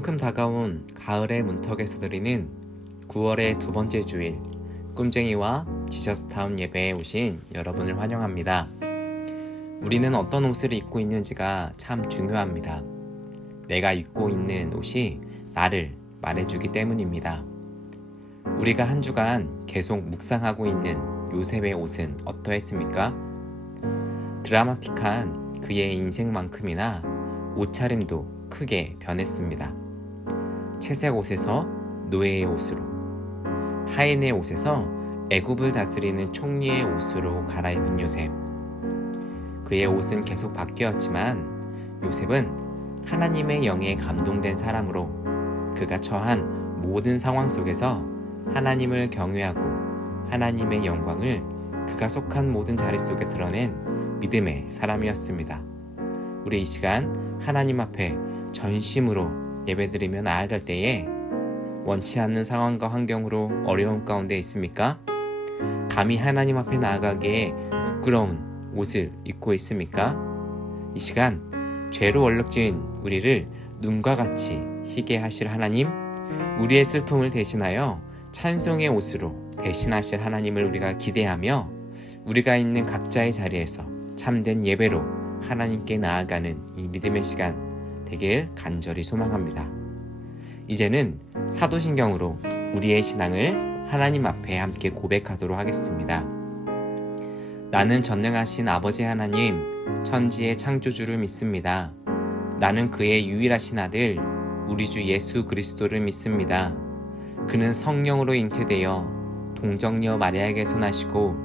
성큼 다가온 가을의 문턱에서 드리는 9월의 두 번째 주일 꿈쟁이와 지저스타운 예배에 오신 여러분을 환영합니다. 우리는 어떤 옷을 입고 있는지가 참 중요합니다. 내가 입고 있는 옷이 나를 말해주기 때문입니다. 우리가 한 주간 계속 묵상하고 있는 요셉의 옷은 어떠했습니까? 드라마틱한 그의 인생만큼이나 옷차림도 크게 변했습니다. 채색 옷에서 노예의 옷으로, 하인의 옷에서 애굽을 다스리는 총리의 옷으로 갈아입은 요셉. 그의 옷은 계속 바뀌었지만 요셉은 하나님의 영에 감동된 사람으로 그가 처한 모든 상황 속에서 하나님을 경외하고 하나님의 영광을 그가 속한 모든 자리 속에 드러낸 믿음의 사람이었습니다. 우리 이 시간 하나님 앞에 전심으로 예배드리며 나아갈 때에 원치 않는 상황과 환경으로 어려움 가운데 있습니까? 감히 하나님 앞에 나아가기에 부끄러운 옷을 입고 있습니까? 이 시간 죄로 얼룩진 우리를 눈과 같이 희게 하실 하나님, 우리의 슬픔을 대신하여 찬송의 옷으로 대신하실 하나님을 우리가 기대하며 우리가 있는 각자의 자리에서 참된 예배로 하나님께 나아가는 이 믿음의 시간 되길 간절히 소망합니다. 이제는 사도신경으로 우리의 신앙을 하나님 앞에 함께 고백하도록 하겠습니다. 나는 전능하신 아버지 하나님, 천지의 창조주를 믿습니다. 나는 그의 유일하신 아들, 우리 주 예수 그리스도를 믿습니다. 그는 성령으로 잉태되어 동정녀 마리아에게서 나시고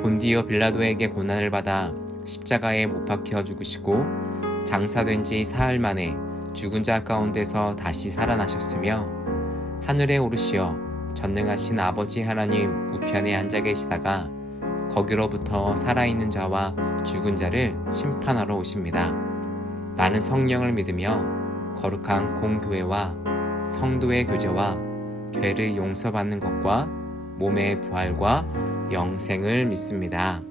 본디오 빌라도에게 고난을 받아 십자가에 못 박혀 죽으시고 장사된 지 사흘 만에 죽은 자 가운데서 다시 살아나셨으며 하늘에 오르시어 전능하신 아버지 하나님 우편에 앉아 계시다가 거기로부터 살아있는 자와 죽은 자를 심판하러 오십니다. 나는 성령을 믿으며 거룩한 공교회와 성도의 교제와 죄를 용서받는 것과 몸의 부활과 영생을 믿습니다.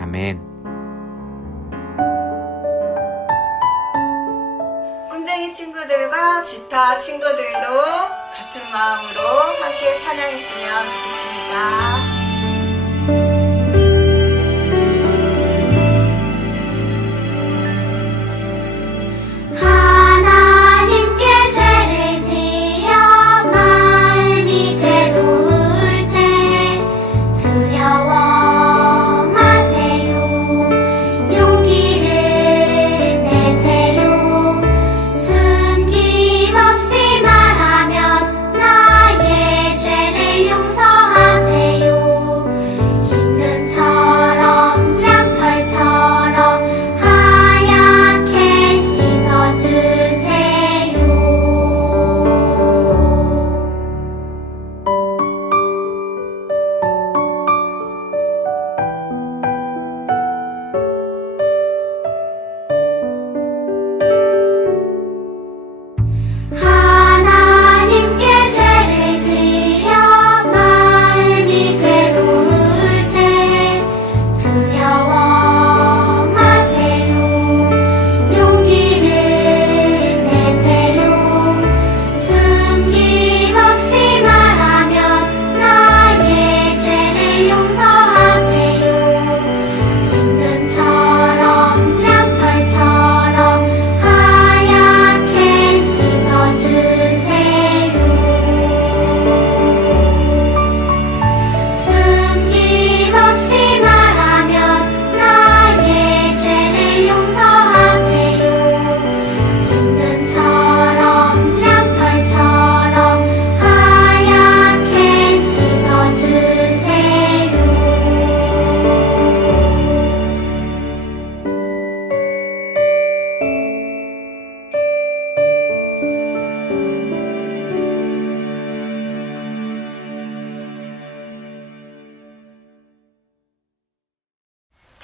아멘. 꿈쟁이 친구들과 지타 친구들도 같은 마음으로 함께 찬양했으면 좋겠습니다.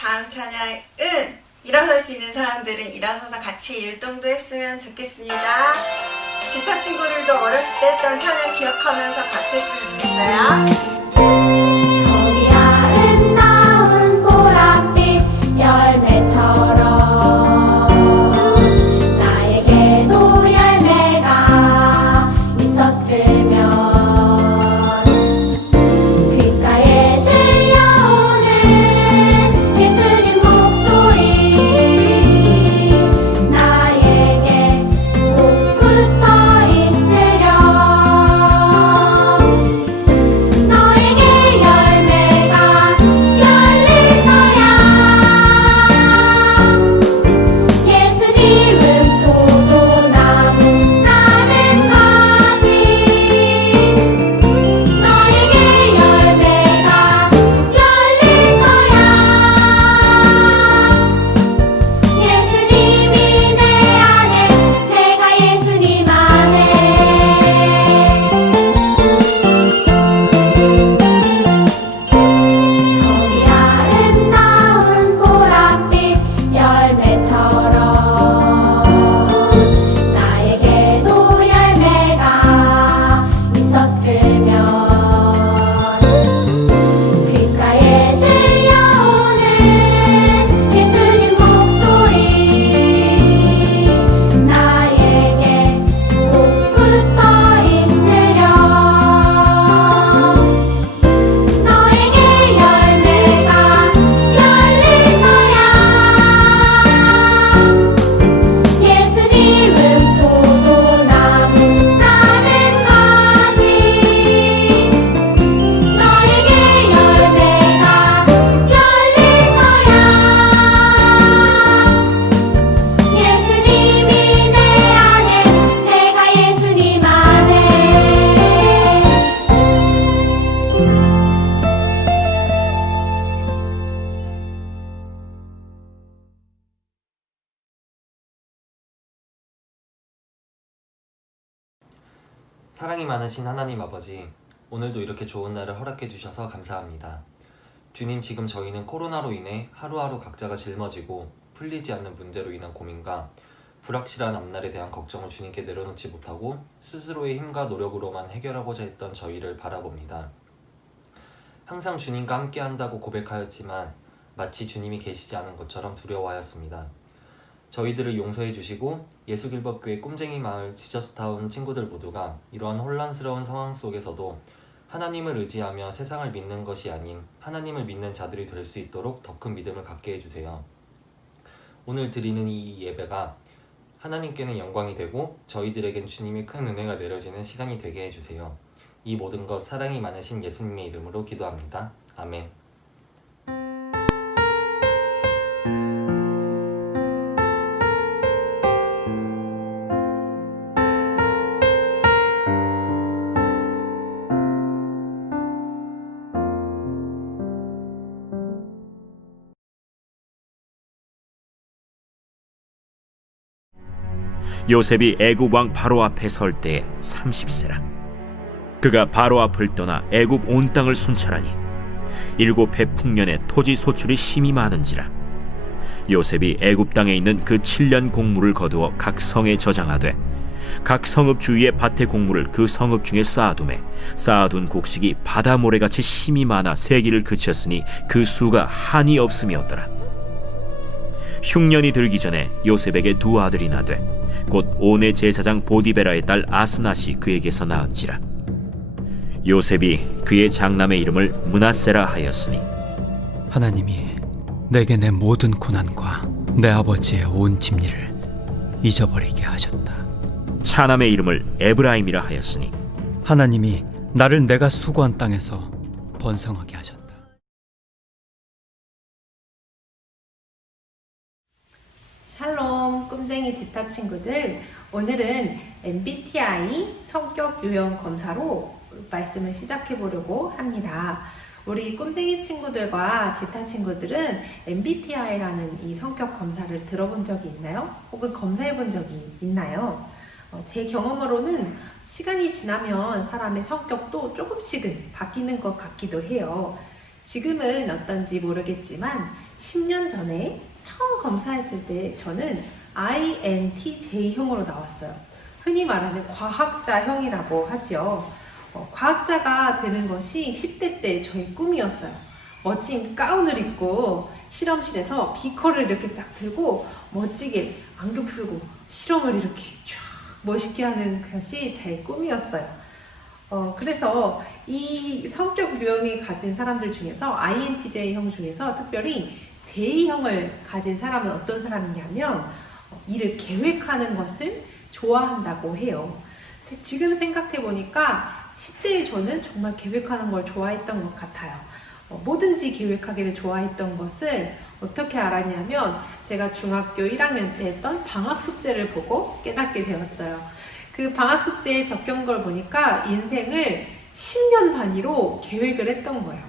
다음 찬양은 일어설 수 있는 사람들은 일어서서 같이 율동도 했으면 좋겠습니다. 지타 친구들도 어렸을 때 했던 찬양 기억하면서 같이 했으면 좋겠어요. 저기 아름다운 보랏빛 열매처럼 나에게도 열매가 사랑이 많으신 하나님 아버지, 오늘도 이렇게 좋은 날을 허락해 주셔서 감사합니다. 주님, 지금 저희는 코로나로 인해 하루하루 각자가 짊어지고 풀리지 않는 문제로 인한 고민과 불확실한 앞날에 대한 걱정을 주님께 내려놓지 못하고 스스로의 힘과 노력으로만 해결하고자 했던 저희를 바라봅니다. 항상 주님과 함께 한다고 고백하였지만 마치 주님이 계시지 않은 것처럼 두려워하였습니다. 저희들을 용서해 주시고 예수길법교회 꿈쟁이 마을 지저스타운 친구들 모두가 이러한 혼란스러운 상황 속에서도 하나님을 의지하며 세상을 믿는 것이 아닌 하나님을 믿는 자들이 될 수 있도록 더 큰 믿음을 갖게 해주세요. 오늘 드리는 이 예배가 하나님께는 영광이 되고 저희들에겐 주님의 큰 은혜가 내려지는 시간이 되게 해주세요. 이 모든 것 사랑이 많으신 예수님의 이름으로 기도합니다. 아멘. 요셉이 애굽 왕 바로 앞에 설 때에 30세라. 그가 바로 앞을 떠나 애굽 온 땅을 순찰하니 7해 풍년에 토지 소출이 심히 많은지라. 요셉이 애굽 땅에 있는 그 7년 곡물을 거두어 각 성에 저장하되 각 성읍 주위의 밭의 곡물을 그 성읍 중에 쌓아두매 쌓아둔 곡식이 바다 모래같이 심히 많아 세기를 그쳤으니 그 수가 한이 없음이었더라. 흉년이 들기 전에 요셉에게 두 아들이 나되 곧 온의 제사장 보디베라의 딸 아스낫이 그에게서 낳은지라. 요셉이 그의 장남의 이름을 므낫세라 하였으니 하나님이 내게 내 모든 고난과 내 아버지의 온 집리를 잊어버리게 하셨다. 차남의 이름을 에브라임이라 하였으니 하나님이 나를 내가 수고한 땅에서 번성하게 하셨다. 샬롬 꿈쟁이 지타 친구들, 오늘은 MBTI 성격 유형 검사로 말씀을 시작해 보려고 합니다. 우리 꿈쟁이 친구들과 지타 친구들은 MBTI라는 이 성격 검사를 들어본 적이 있나요? 혹은 검사해 본 적이 있나요? 제 경험으로는 시간이 지나면 사람의 성격도 조금씩은 바뀌는 것 같기도 해요. 지금은 어떤지 모르겠지만 10년 전에 처음 검사했을 때 저는 INTJ형으로 나왔어요. 흔히 말하는 과학자형이라고 하죠. 과학자가 되는 것이 10대 때 저의 꿈이었어요. 멋진 가운을 입고 실험실에서 비커를 이렇게 딱 들고 멋지게 안경 쓰고 실험을 이렇게 쫙 멋있게 하는 것이 제 꿈이었어요. 그래서 이 성격 유형이 가진 사람들 중에서 INTJ형 중에서 특별히 J형을 가진 사람은 어떤 사람이냐면 일을 계획하는 것을 좋아한다고 해요. 지금 생각해 보니까 10대의 저는 정말 계획하는 걸 좋아했던 것 같아요. 뭐든지 계획하기를 좋아했던 것을 어떻게 알았냐면 제가 중학교 1학년 때 했던 방학 숙제를 보고 깨닫게 되었어요. 그 방학 숙제에 적힌 걸 보니까 인생을 10년 단위로 계획을 했던 거예요.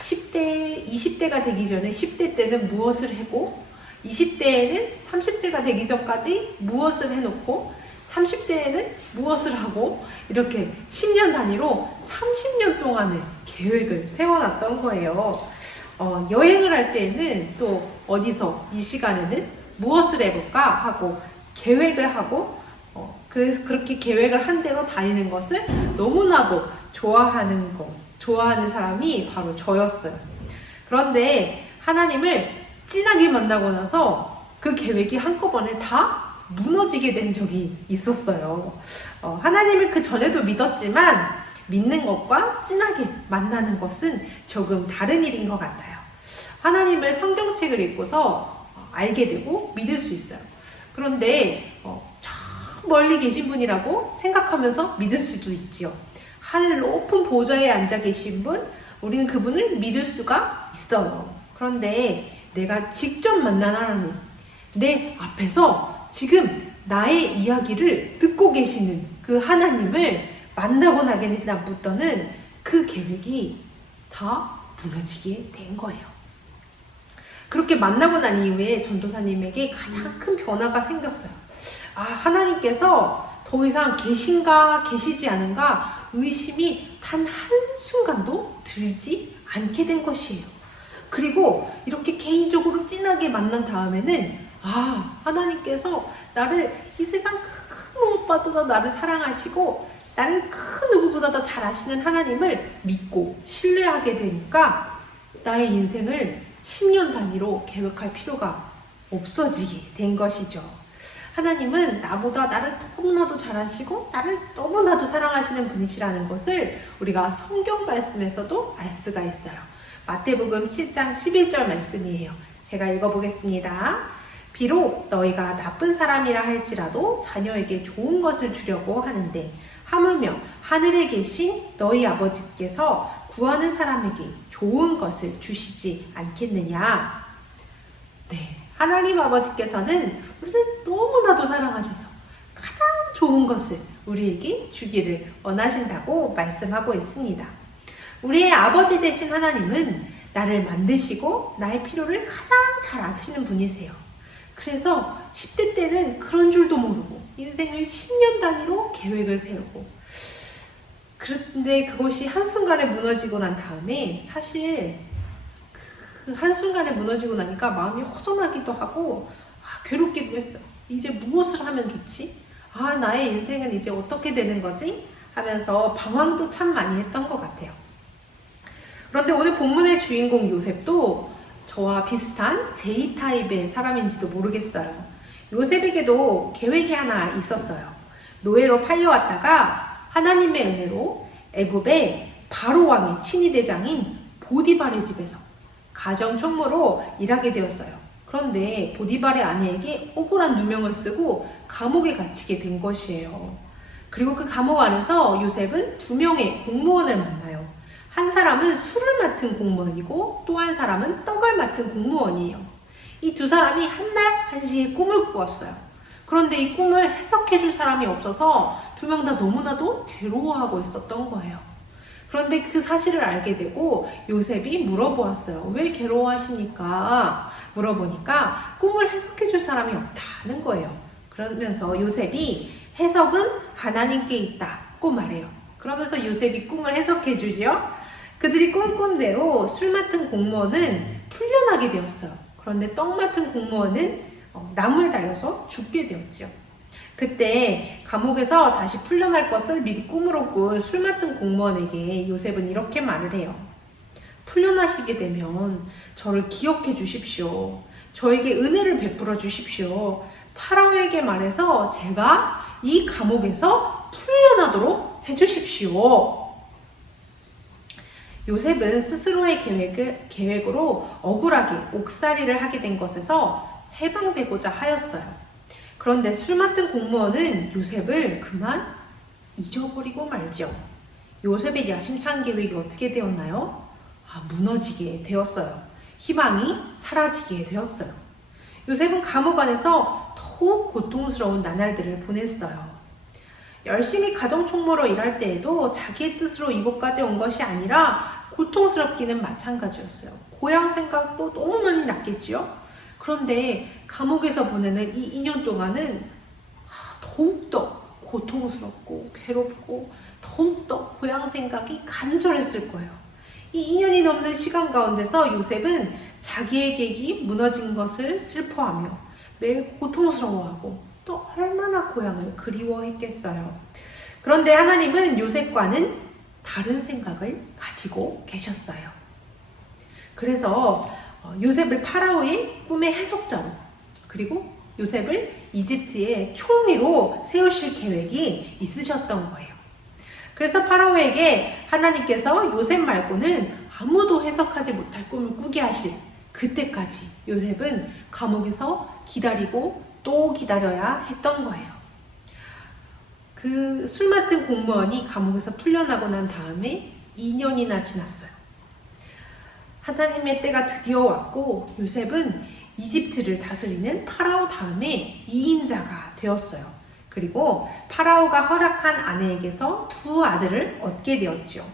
10대, 20대가 되기 전에 10대 때는 무엇을 하고 20대에는 30세가 되기 전까지 무엇을 해놓고 30대에는 무엇을 하고 이렇게 10년 단위로 30년 동안의 계획을 세워놨던 거예요. 여행을 할 때에는 또 어디서 이 시간에는 무엇을 해볼까 하고 계획을 하고 그래서 그렇게 계획을 한 대로 다니는 것을 너무나도 좋아하는 사람이 바로 저였어요. 그런데 하나님을 진하게 만나고 나서 그 계획이 한꺼번에 다 무너지게 된 적이 있었어요. 하나님을 그 전에도 믿었지만 믿는 것과 진하게 만나는 것은 조금 다른 일인 것 같아요. 하나님을 성경책을 읽고서 알게 되고 믿을 수 있어요. 그런데 저 멀리 계신 분이라고 생각하면서 믿을 수도 있지요. 하늘 높은 보좌에 앉아 계신 분, 우리는 그분을 믿을 수가 있어요. 그런데 내가 직접 만난 하나님, 내 앞에서 지금 나의 이야기를 듣고 계시는 그 하나님을 만나고 나게 되부터는 그 계획이 다 무너지게 된 거예요. 그렇게 만나고 난 이후에 전도사님에게 가장 큰 변화가 생겼어요. 하나님께서 더 이상 계신가 계시지 않은가 의심이 단 한순간도 들지 않게 된 것이에요. 그리고 이렇게 개인적으로 진하게 만난 다음에는 하나님께서 나를 이 세상 그 무엇보다도 나를 사랑하시고 나를 그 누구보다 더 잘 아시는 하나님을 믿고 신뢰하게 되니까 나의 인생을 10년 단위로 계획할 필요가 없어지게 된 것이죠. 하나님은 나보다 나를 너무나도 잘 아시고 나를 너무나도 사랑하시는 분이시라는 것을 우리가 성경 말씀에서도 알 수가 있어요. 마태복음 7장 11절 말씀이에요. 제가 읽어보겠습니다. 비록 너희가 나쁜 사람이라 할지라도 자녀에게 좋은 것을 주려고 하는데 하물며 하늘에 계신 너희 아버지께서 구하는 사람에게 좋은 것을 주시지 않겠느냐. 네, 하나님 아버지께서는 우리를 너무나도 사랑하셔서 가장 좋은 것을 우리에게 주기를 원하신다고 말씀하고 있습니다. 우리의 아버지 되신 하나님은 나를 만드시고 나의 필요를 가장 잘 아시는 분이세요. 그래서 10대 때는 그런 줄도 모르고 인생을 10년 단위로 계획을 세우고, 그런데 그것이 한순간에 무너지고 난 다음에 사실 그 한순간에 무너지고 나니까 마음이 허전하기도 하고 괴롭기도 했어요. 이제 무엇을 하면 좋지? 나의 인생은 이제 어떻게 되는 거지? 하면서 방황도 참 많이 했던 것 같아요. 그런데 오늘 본문의 주인공 요셉도 저와 비슷한 J타입의 사람인지도 모르겠어요. 요셉에게도 계획이 하나 있었어요. 노예로 팔려왔다가 하나님의 은혜로 애굽의 바로 왕의 친위대장인 보디발의 집에서 가정총무로 일하게 되었어요. 그런데 보디발의 아내에게 억울한 누명을 쓰고 감옥에 갇히게 된 것이에요. 그리고 그 감옥 안에서 요셉은 2명의 공무원을 만나요. 한 사람은 술을 맡은 공무원이고 또 한 사람은 떡을 맡은 공무원이에요. 이 두 사람이 한날 한시에 꿈을 꾸었어요. 그런데 이 꿈을 해석해 줄 사람이 없어서 2명 다 너무나도 괴로워하고 있었던 거예요. 그런데 그 사실을 알게 되고 요셉이 물어보았어요. 왜 괴로워하십니까? 물어보니까 꿈을 해석해 줄 사람이 없다는 거예요. 그러면서 요셉이 해석은 하나님께 있다고 말해요. 그러면서 요셉이 꿈을 해석해 주죠. 그들이 꿈꾼 대로 술 맡은 공무원은 풀려나게 되었어요. 그런데 떡 맡은 공무원은 나무에 달려서 죽게 되었죠. 그때 감옥에서 다시 풀려날 것을 미리 꿈으로 꾼 술 맡은 공무원에게 요셉은 이렇게 말을 해요. 풀려나시게 되면 저를 기억해 주십시오. 저에게 은혜를 베풀어 주십시오. 파라오에게 말해서 제가 이 감옥에서 풀려나도록 해 주십시오. 요셉은 스스로의 계획으로 억울하게 옥살이를 하게 된 것에서 해방되고자 하였어요. 그런데 술 맡은 공무원은 요셉을 그만 잊어버리고 말죠. 요셉의 야심찬 계획이 어떻게 되었나요? 무너지게 되었어요. 희망이 사라지게 되었어요. 요셉은 감옥 안에서 더욱 고통스러운 나날들을 보냈어요. 열심히 가정총무로 일할 때에도 자기의 뜻으로 이곳까지 온 것이 아니라 고통스럽기는 마찬가지였어요. 고향 생각도 너무 많이 났겠지요? 그런데 감옥에서 보내는 이 2년 동안은 더욱더 고통스럽고 괴롭고 더욱더 고향 생각이 간절했을 거예요. 이 2년이 넘는 시간 가운데서 요셉은 자기의 계획이 무너진 것을 슬퍼하며 매일 고통스러워하고 또 얼마나 고향을 그리워했겠어요. 그런데 하나님은 요셉과는 다른 생각을 가지고 계셨어요. 그래서 요셉을 파라오의 꿈의 해석자로, 그리고 요셉을 이집트의 총리로 세우실 계획이 있으셨던 거예요. 그래서 파라오에게 하나님께서 요셉 말고는 아무도 해석하지 못할 꿈을 꾸게 하실 그때까지 요셉은 감옥에서 기다리고 또 기다려야 했던 거예요. 그 술 맡은 공무원이 감옥에서 풀려나고 난 다음에 2년이나 지났어요. 하나님의 때가 드디어 왔고 요셉은 이집트를 다스리는 파라오 다음에 2인자가 되었어요. 그리고 파라오가 허락한 아내에게서 2 아들을 얻게 되었죠.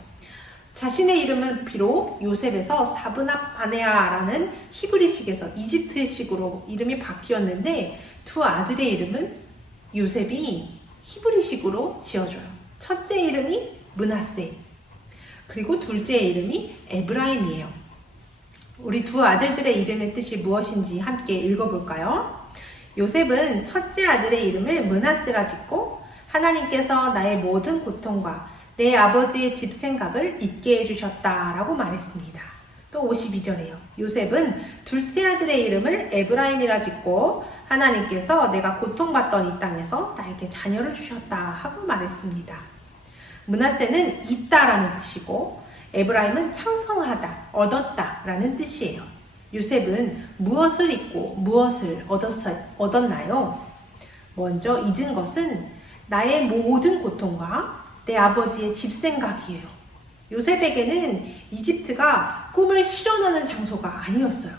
자신의 이름은 비록 요셉에서 사브납 바네아라는 히브리식에서 이집트의식으로 이름이 바뀌었는데 2 아들의 이름은 요셉이 히브리식으로 지어줘요. 첫째 이름이 므낫세, 그리고 둘째 이름이 에브라임이에요. 우리 두 아들들의 이름의 뜻이 무엇인지 함께 읽어볼까요? 요셉은 첫째 아들의 이름을 므낫세라 짓고 하나님께서 나의 모든 고통과 내 아버지의 집 생각을 잊게 해주셨다라고 말했습니다. 또 52절에요. 요셉은 둘째 아들의 이름을 에브라임이라 짓고 하나님께서 내가 고통받던 이 땅에서 나에게 자녀를 주셨다 하고 말했습니다. 므낫세는 있다라는 뜻이고 에브라임은 창성하다, 얻었다 라는 뜻이에요. 요셉은 무엇을 잊고 무엇을 얻었나요? 먼저 잊은 것은 나의 모든 고통과 내 아버지의 집 생각이에요. 요셉에게는 이집트가 꿈을 실현하는 장소가 아니었어요.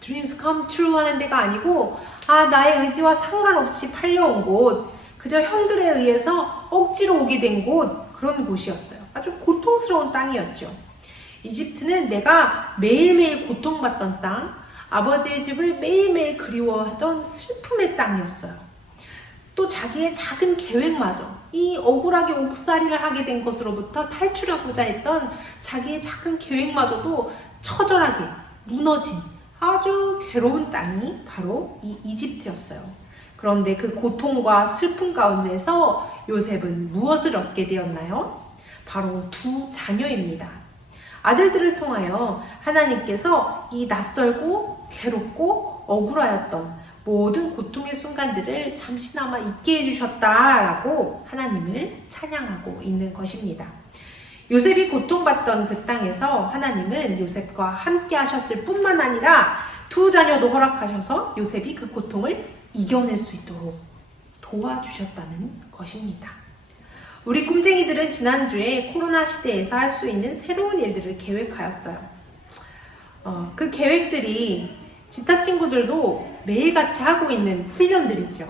Dreams come true 하는 데가 아니고 나의 의지와 상관없이 팔려온 곳, 그저 형들에 의해서 억지로 오게 된 곳, 그런 곳이었어요. 아주 고통스러운 땅이었죠. 이집트는 내가 매일매일 고통받던 땅, 아버지의 집을 매일매일 그리워하던 슬픔의 땅이었어요. 또 자기의 작은 계획마저, 이 억울하게 옥살이를 하게 된 것으로부터 탈출하고자 했던 자기의 작은 계획마저도 처절하게 무너진 아주 괴로운 땅이 바로 이 이집트였어요. 그런데 그 고통과 슬픔 가운데서 요셉은 무엇을 얻게 되었나요? 바로 두 자녀입니다. 아들들을 통하여 하나님께서 이 낯설고 괴롭고 억울하였던 모든 고통의 순간들을 잠시나마 잊게 해주셨다라고 하나님을 찬양하고 있는 것입니다. 요셉이 고통받던 그 땅에서 하나님은 요셉과 함께 하셨을 뿐만 아니라 두 자녀도 허락하셔서 요셉이 그 고통을 이겨낼 수 있도록 도와주셨다는 것입니다. 우리 꿈쟁이들은 지난주에 코로나 시대에서 할 수 있는 새로운 일들을 계획하였어요. 그 계획들이 지타 친구들도 매일같이 하고 있는 훈련들이죠.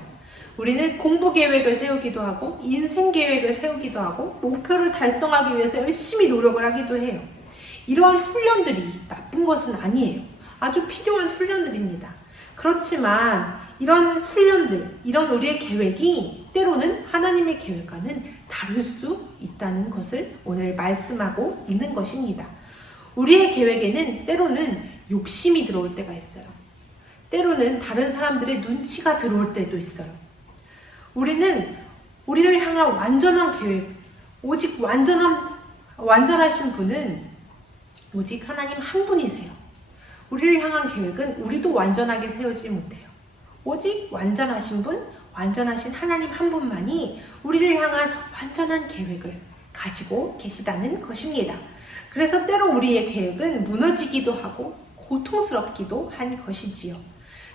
우리는 공부 계획을 세우기도 하고 인생 계획을 세우기도 하고 목표를 달성하기 위해서 열심히 노력을 하기도 해요. 이러한 훈련들이 나쁜 것은 아니에요. 아주 필요한 훈련들입니다. 그렇지만 이런 훈련들, 이런 우리의 계획이 때로는 하나님의 계획과는 다를 수 있다는 것을 오늘 말씀하고 있는 것입니다. 우리의 계획에는 때로는 욕심이 들어올 때가 있어요. 때로는 다른 사람들의 눈치가 들어올 때도 있어요. 우리는 우리를 향한 완전한 계획, 오직 완전하신 분은 오직 하나님 한 분이세요. 우리를 향한 계획은 우리도 완전하게 세우지 못해요. 오직 완전하신 분, 완전하신 하나님 한 분만이 우리를 향한 완전한 계획을 가지고 계시다는 것입니다. 그래서 때로 우리의 계획은 무너지기도 하고 고통스럽기도 한 것이지요.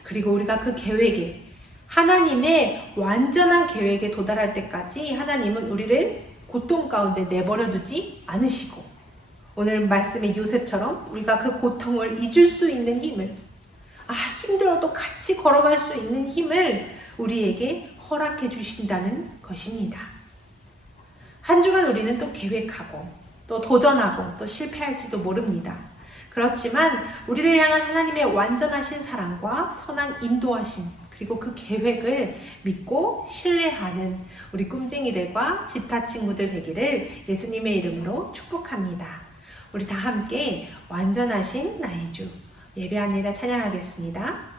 그리고 우리가 그 계획에, 하나님의 완전한 계획에 도달할 때까지 하나님은 우리를 고통 가운데 내버려 두지 않으시고, 오늘 말씀의 요셉처럼 우리가 그 고통을 잊을 수 있는 힘을, 힘들어도 같이 걸어갈 수 있는 힘을 우리에게 허락해 주신다는 것입니다. 한 주간 우리는 또 계획하고 또 도전하고 또 실패할지도 모릅니다. 그렇지만 우리를 향한 하나님의 완전하신 사랑과 선한 인도하심, 그리고 그 계획을 믿고 신뢰하는 우리 꿈쟁이들과 지타 친구들 되기를 예수님의 이름으로 축복합니다. 우리 다 함께 완전하신 나의 주 예배합니다. 찬양하겠습니다.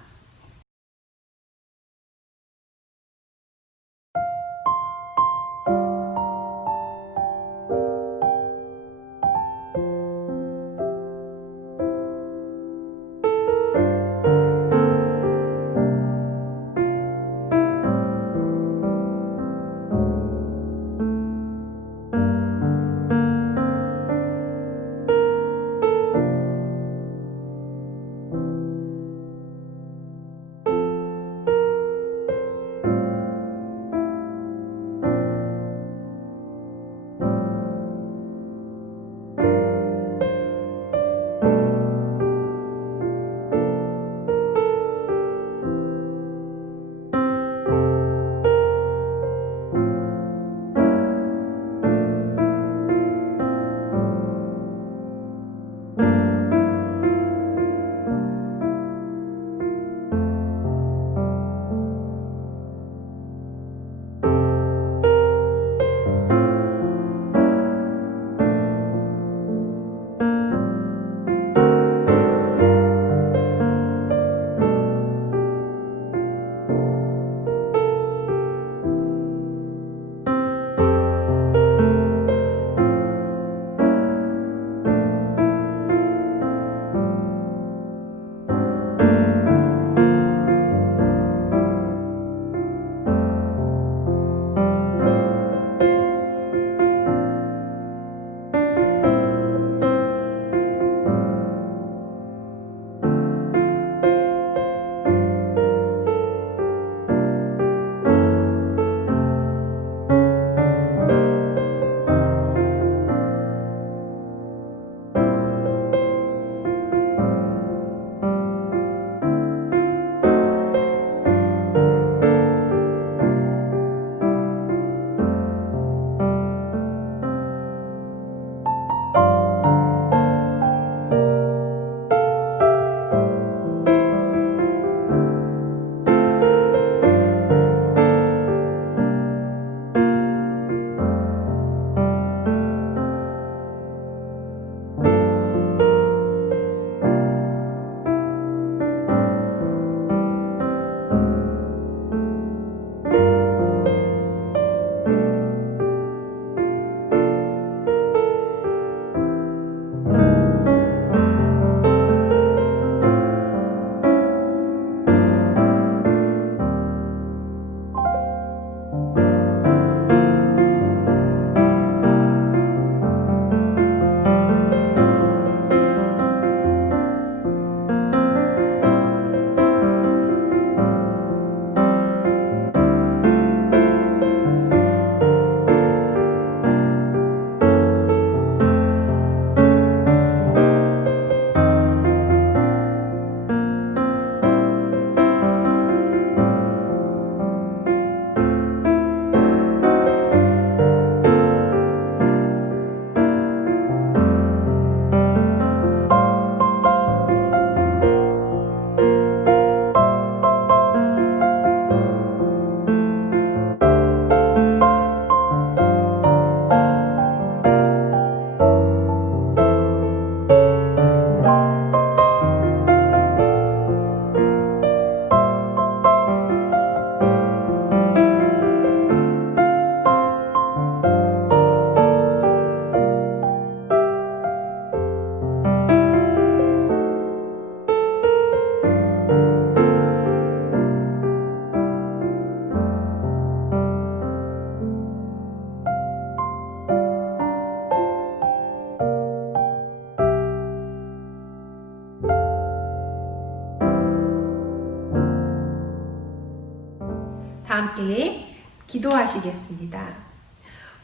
다 함께 기도하시겠습니다.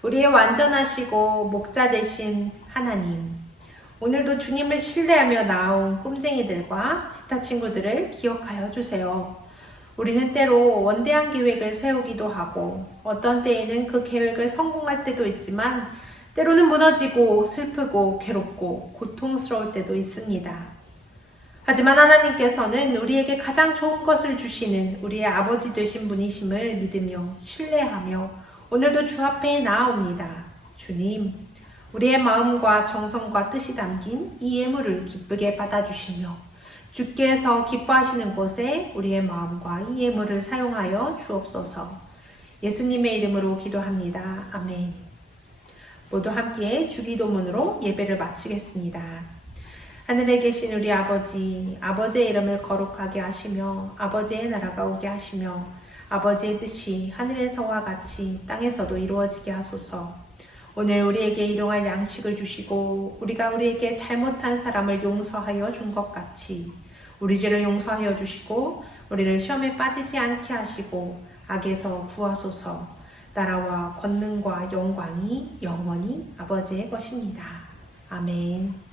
우리의 완전하시고 목자 되신 하나님, 오늘도 주님을 신뢰하며 나온 꿈쟁이들과 지타 친구들을 기억하여 주세요. 우리는 때로 원대한 계획을 세우기도 하고 어떤 때에는 그 계획을 성공할 때도 있지만 때로는 무너지고 슬프고 괴롭고 고통스러울 때도 있습니다. 하지만 하나님께서는 우리에게 가장 좋은 것을 주시는 우리의 아버지 되신 분이심을 믿으며 신뢰하며 오늘도 주 앞에 나아옵니다. 주님, 우리의 마음과 정성과 뜻이 담긴 이 예물을 기쁘게 받아주시며 주께서 기뻐하시는 곳에 우리의 마음과 이 예물을 사용하여 주옵소서. 예수님의 이름으로 기도합니다. 아멘. 모두 함께 주기도문으로 예배를 마치겠습니다. 하늘에 계신 우리 아버지, 아버지의 이름을 거룩하게 하시며 아버지의 나라가 오게 하시며 아버지의 뜻이 하늘에서와 같이 땅에서도 이루어지게 하소서. 오늘 우리에게 일용할 양식을 주시고 우리가 우리에게 잘못한 사람을 용서하여 준 것 같이 우리 죄를 용서하여 주시고 우리를 시험에 빠지지 않게 하시고 악에서 구하소서. 나라와 권능과 영광이 영원히 아버지의 것입니다. 아멘.